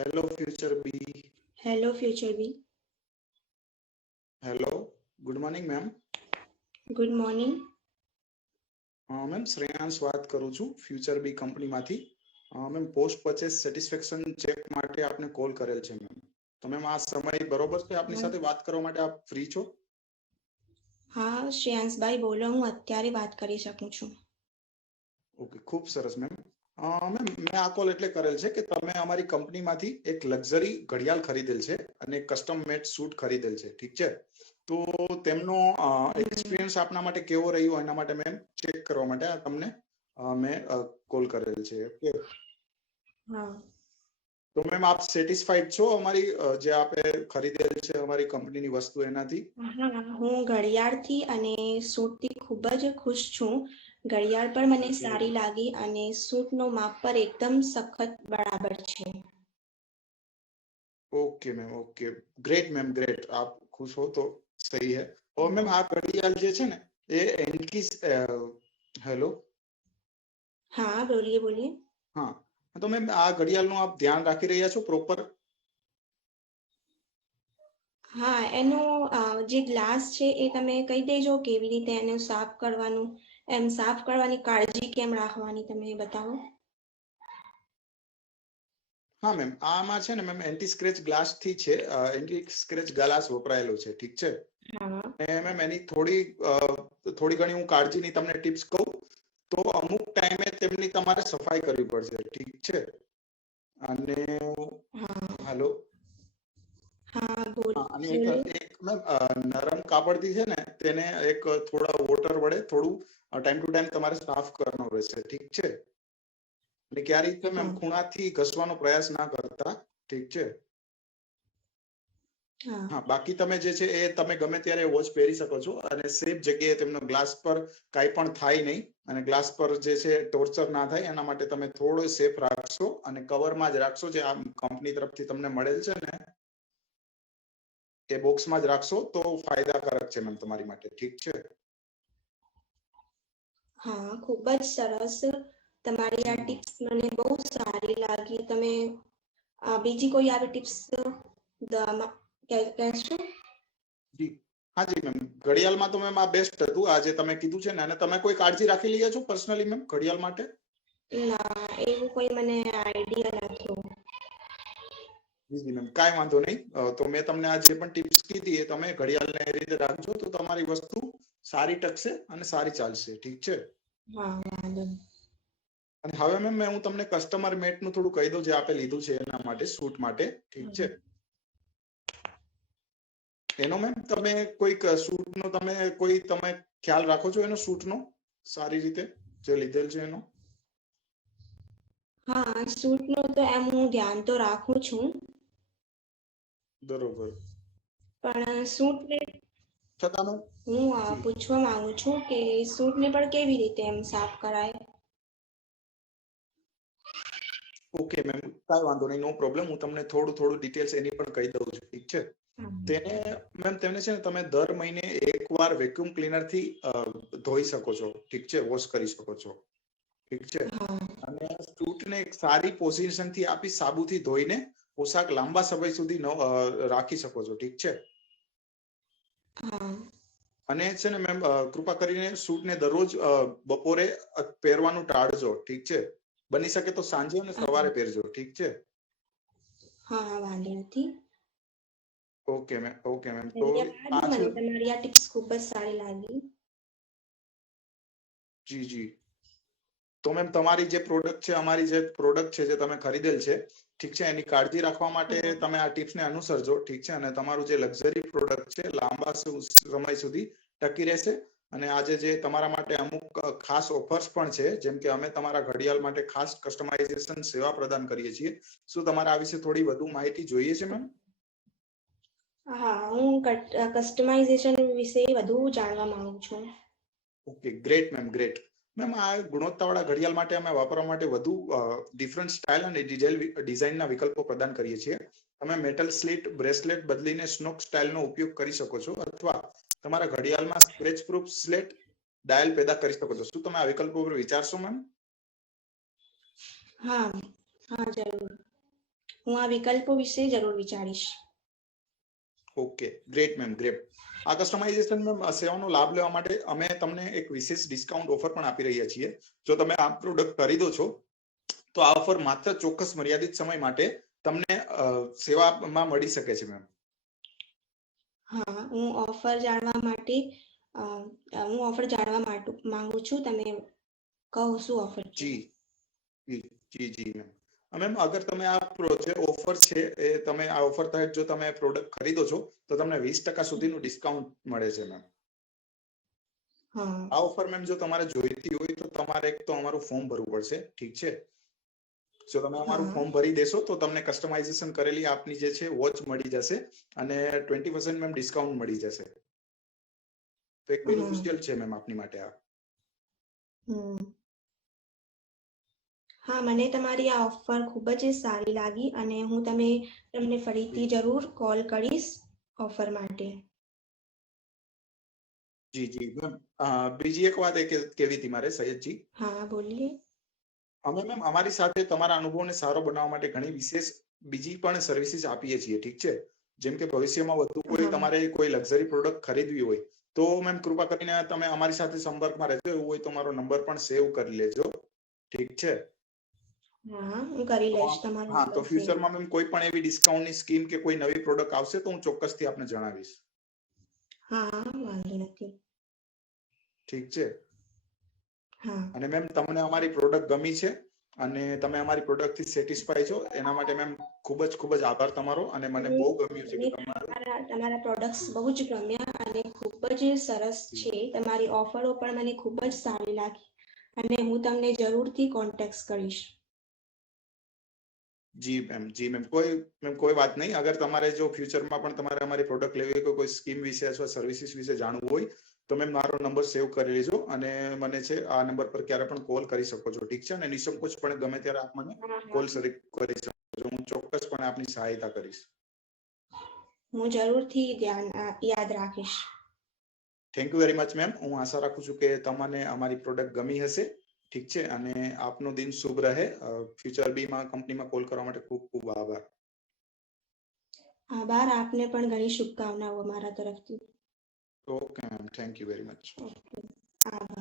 Hello, Future B. Hello, Future B. Hello. Good morning, ma'am. Good morning. Ma'am Shreyansh વાત કરું છું future બી કંપનીમાંથી. Ma'am post purchase satisfaction check માટે આપને call કરેલ છે મેમ. તો મેમ આ સમય બરોબર છે આપની સાથે વાત કરવા માટે? આપ ફ્રી છો? હા શ્રેયાંશભાઈ બોલો, હું અત્યારે વાત કરી શકું છું. ઓકે, ખૂબ સરસ મેમ. મેમ મેં આ કોલ એટલે કરેલ છે કે તમે અમારી કંપનીમાંથી એક લક્ઝરી ઘડિયાળ ખરીદેલ છે અને કસ્ટમ મેડ સૂટ ખરીદેલ છે, ઠીક છે? તો તેમનો એક્સપિરિયન્સ આપના માટે કેવો રહ્યો એના માટે મેમ ચેક કરવા માટે તમને મેં કોલ કરેલ છે. ઓકે, હા. તો મેમ આપ સેટિસ્ફાઈડ છો અમારી જે આપે ખરીદેલ છે અમારી કંપનીની વસ્તુ એનાથી? હા, હું ઘડિયાળથી અને સૂટથી ખૂબ જ ખુશ છું. ઘડિયાળ પણ મને સારી લાગી અને સૂટનો માપ પર એકદમ સખત બરાબર છે. Okay ma'am, okay, great ma'am, great. आप खुश हो तो सही है. और मैम આ ઘડિયાળ જે છે ને એ એન્કી હેલો. હા બોલીએ બોલીએ. હા, તો મેમ આ ઘડિયાળનું આપ ધ્યાન રાખી રહ્યા છો પ્રોપર? હા, એનો જે ગ્લાસ છે એ તમે કહી દેજો કેવી રીતે એને સાફ કરવાનું, એમ સાફ કરવાની કાળજી કેમ રાખવાની તમે બતાવો. હા મેમ, આમાં છે ને મેમ એન્ટી સ્ક્રેચ ગ્લાસ થી છે, એન્ટી સ્ક્રેચ ગ્લાસ વપરાયેલો છે, ઠીક છે? હા. મેમ એની થોડી ઘણી હું કાળજીની તમને ટિપ્સ કહું તો અમુક ટાઈમે તેમની તમારે સફાઈ કરવી પડશે, ઠીક છે? અને હેલો. હા બોલ. અને એક નરમ કાપડથી છે ને તેને એક થોડા વોટર વડે થોડું ટાઈમ ટુ ટાઈમ તમારે સાફ કરવાનો રહેશે, ઠીક છે? અને ક્યારેય તમે ખૂણાથી ઘસવાનો પ્રયાસ ના કરતા, ઠીક છે? હા, બાકી તમે જે છે એ તમે ગમે ત્યારે વોચ પહેરી શકો છો અને સેફ જગ્યાએ તેમનો ગ્લાસ પર કાંઈ પણ થાય નહીં અને ગ્લાસ પર જે છે ટોર્ચર ના થાય એના માટે તમે થોડો સેફ રાખશો અને કવરમાં જ રાખશો, જે આ કંપની તરફથી તમને મળેલ છે ને એ બોક્સમાં જ રાખશો તો ફાયદાકારક છે મેમ તમારી માટે, ઠીક છે? હા, ખૂબ જ સરસ. તમારી આ ટિપ્સ મને બહુ સારી લાગી. તમે બીજી કોઈ આવી ટિપ્સ કહેશો? જી હા જી મેમ, ઘડિયાળમાં તો મેમ આ બેસ્ટ હતું આ જે તમે કીધું છે ને. અને તમે કોઈ કાળજી રાખી રહ્યા છો પર્સનલી મેમ ઘડિયાળ માટે? ના, એવું કોઈ મને આઈડિયા નથી. જી મેમ, કાંઈ વાંધો નહીં. તો મેં તમને આ જે પણ ટિપ્સ કીધી એ તમે ઘડિયાળને એ રીતે રાખજો તો તમારી વસ્તુ સારી ટકશે અને સારી ચાલશે, ઠીક છે? હા, વાંધો નહીં. અને હવે મેમ હું તમને કસ્ટમર મેટનું થોડું કહી દઉં જે આપે લીધું છે એના માટે, શૂટ માટે, ઠીક છે? એનો મેમ તમે કોઈક શૂટનો તમે ખ્યાલ રાખો છો એનો શૂટનો સારી રીતે જે લીધેલ છે એનો? હા, સૂટનું તો એમ હું ધ્યાન તો રાખું છું. બરોબર. પણ સૂટને છતાં હું પૂછવા માંગુ છું કે સૂટને પણ કેવી રીતે એમ સાફ કરાય? ઓકે મેમ, કાંઈ વાંધો નહીં, નો પ્રોબ્લેમ. હું તમને થોડું ડિટેલ્સ એની પણ કહી દઉં છું, ઠીક છે? તેને છે ને તમે દર મહિને એકવાર વેક્યુમ ક્લીનર થી ધોઈ શકો છો, ઠીક છે? વોશ કરી શકો છો, ઠીક છે? અને સૂટને એક સારી પોઝિશન થી આપી સાબુથી ધોઈને પોશાક લાંબા સમય સુધી રાખી શકો છો, ઠીક છે? અને છે ને મેમ કૃપા કરીને સૂટને દરરોજ બપોરે પહેરવાનું ટાળજો, ઠીક છે? બની શકે તો સાંજે અને સવારે પહેરજો, ઠીક છે? હા, વાંધો નથી. Okay ma'am, okay ma'am. તો ધન્યવાદ, મને તમારી આ ટિપ્સ ખૂબ જ સારી લાગી. જી જી. તો મેમ તમારી જે પ્રોડક્ટ છે, અમારી જે પ્રોડક્ટ છે જે તમે ખરીદેલ છે, ઠીક છે, એની કાળજી રાખવા માટે તમે આ ટિપ્સને અનુસરજો, ઠીક છે? અને તમારું જે લક્ઝરી પ્રોડક્ટ છે લાંબા સમય સુધી ટકી રહેશે. અને આજે જે તમારા માટે અમુક ખાસ ઓફર્સ પણ છે, જેમ કે અમે તમારા ઘડિયાળ માટે ખાસ કસ્ટમાઇઝેશન સેવા પ્રદાન કરીએ છીએ. શું તમારે આ વિશે થોડી વધુ માહિતી જોઈએ છે મેમ? હા, હું કસ્ટમાઇઝેશન વિશે વધુ જાણવા માંગુ છું. Okay, great ma'am, great. Ma'am આ ગુણવત્તાવાળા ઘડિયાળ માટે અમે વાપરવા માટે વધુ ડિફરન્ટ સ્ટાઇલ અને ડિઝાઇનના વિકલ્પો પ્રદાન કરીએ છીએ. તમે મેટલ સ્લિટ બ્રેસલેટ બદલીને સ્નોક સ્ટાઇલનો ઉપયોગ કરી શકો છો અથવા તમારા ઘડિયાળમાં સ્ક્રેચ પ્રૂફ સ્લેટ ડાયલ પેદા કરી શકો છો. શું તમે આ વિકલ્પો પર વિચારશો મેમ? હા, હા જરૂર. હું આ વિકલ્પો વિશે જરૂર વિચારીશ. Okay, great ma'am, great. આ કસ્ટમાઇઝેશન સેવાનો લાભ લેવા માટે અમે તમને એક વિશેષ ડિસ્કાઉન્ટ ઓફર પણ આપી રહ્યા છીએ. જો તમે આ પ્રોડક્ટ ખરીદો છો તો આ ઓફર માત્ર ચોક્કસ મર્યાદિત સમય માટે તમને સેવામાં મળી શકે છે મેમ. હા, હું ઓફર જાણવા માંગુ છું. તમે કહો શું ઓફર છે? જી મેમ. મેમ અગર તમે આ જે ઓફર છે એ તમે આ ઓફર તહેત જો તમે પ્રોડક્ટ ખરીદો છો તો તમને 20% સુધીનું ડિસ્કાઉન્ટ મળે છે મેમ. હા. આ ઓફર મેમ જો તમારે જોઈતી હોય તો તમારે એક તો અમારું ફોર્મ ભરવું પડશે, ઠીક છે? જો તમે અમારું હા. ફોર્મ ભરી દેશો તો તમને કસ્ટમાઇઝેશન કરેલી આપની જે છે વોચ મળી જશે અને 20% મેમ ડિસ્કાઉન્ટ મળી જશે. તો એક બેનિફિશિયલ છે મેમ આપની માટે આ. હા, મને તમારી આ ઓફર ખૂબ જ સારી લાગી અને હું તમને ફરીથી જરૂર કોલ કરીશ ઓફર માટે. જી મેમ. બીજી એક વાત કેવી હતી મારે સૈયદજી. હા, બોલીએ. અમે મેમ અમારી સાથે તમારા અનુભવને સારો બનાવવા માટે ઘણી વિશેષ બીજી પણ સર્વિસીસ આપીએ છીએ, ઠીક છે? જેમ કે ભવિષ્યમાં વધુ કોઈ હા. તમારે કોઈ લક્ઝરી પ્રોડક્ટ ખરીદવી હોય તો મેમ કૃપા કરીને તમે અમારી સાથે સંપર્કમાં રહેજો. એવું હોય તો મારો નંબર પણ સેવ કરી લેજો, ઠીક છે? હા, હું કરી લઈશ તમારો હા, તો નંબર સેવ. ફ્યુચરમાં મેમ કોઈ પણ એવી ડિસ્કાઉન્ટની સ્કીમ કે કોઈ નવી પ્રોડક્ટ આવશે તો હું ચોક્કસથી આપને જણાવીશ. હા, વાંધો નથી. ઠીક છે? હા. અને મેમ તમને અમારી પ્રોડક્ટ ગમી છે અને તમે અમારી પ્રોડક્ટ થી સેટિસ્ફાય છો એના માટે મેમ ખૂબ જ આભાર તમારો. અને મને બહુ ગમ્યું છે કે તમારા પ્રોડક્ટ્સ બહુ જ ગમ્યા અને ખૂબ જ સરસ છે. તમારી ઓફરો પણ મને ખૂબ જ સારી લાગી અને હું તમને જરૂરથી કોન્ટેક્ટ કરીશ. જી મેમ, કોઈ વાત નહીં. અગર તમારે જો ફ્યુચરમાં પણ તમારે અમારી પ્રોડક્ટ લેવી હોય, કોઈ સ્કીમ વિશે અથવા સર્વિસીસ વિશે જાણવું હોય તો મેમ મારો નંબર સેવ કરી લેજો અને મને છે આ નંબર પર ક્યારે પણ કોલ કરી શકો છો, ઠીક છે? અને નિસંકોચપણે ગમે ત્યારે આપ મને કોલ કરી શકો છો. હું ચોક્કસપણે આપની સહાયતા કરીશ. હું જરૂરથી યાદ રાખીશ. Thank you very much ma'am. હું આશા રાખું છું કે તમને અમારી પ્રોડક્ટ ગમી હશે, ઠીક છે? અને આપનો દિન શુભ રહે. ફ્યુચર બીમાં કંપનીમાં કોલ કરવા માટે ખૂબ ખૂબ આભાર. આભાર. આપને પણ ઘણી શુભકામનાઓ મારા તરફથી. Okay ma'am, thank you very much. Okay, આભાર.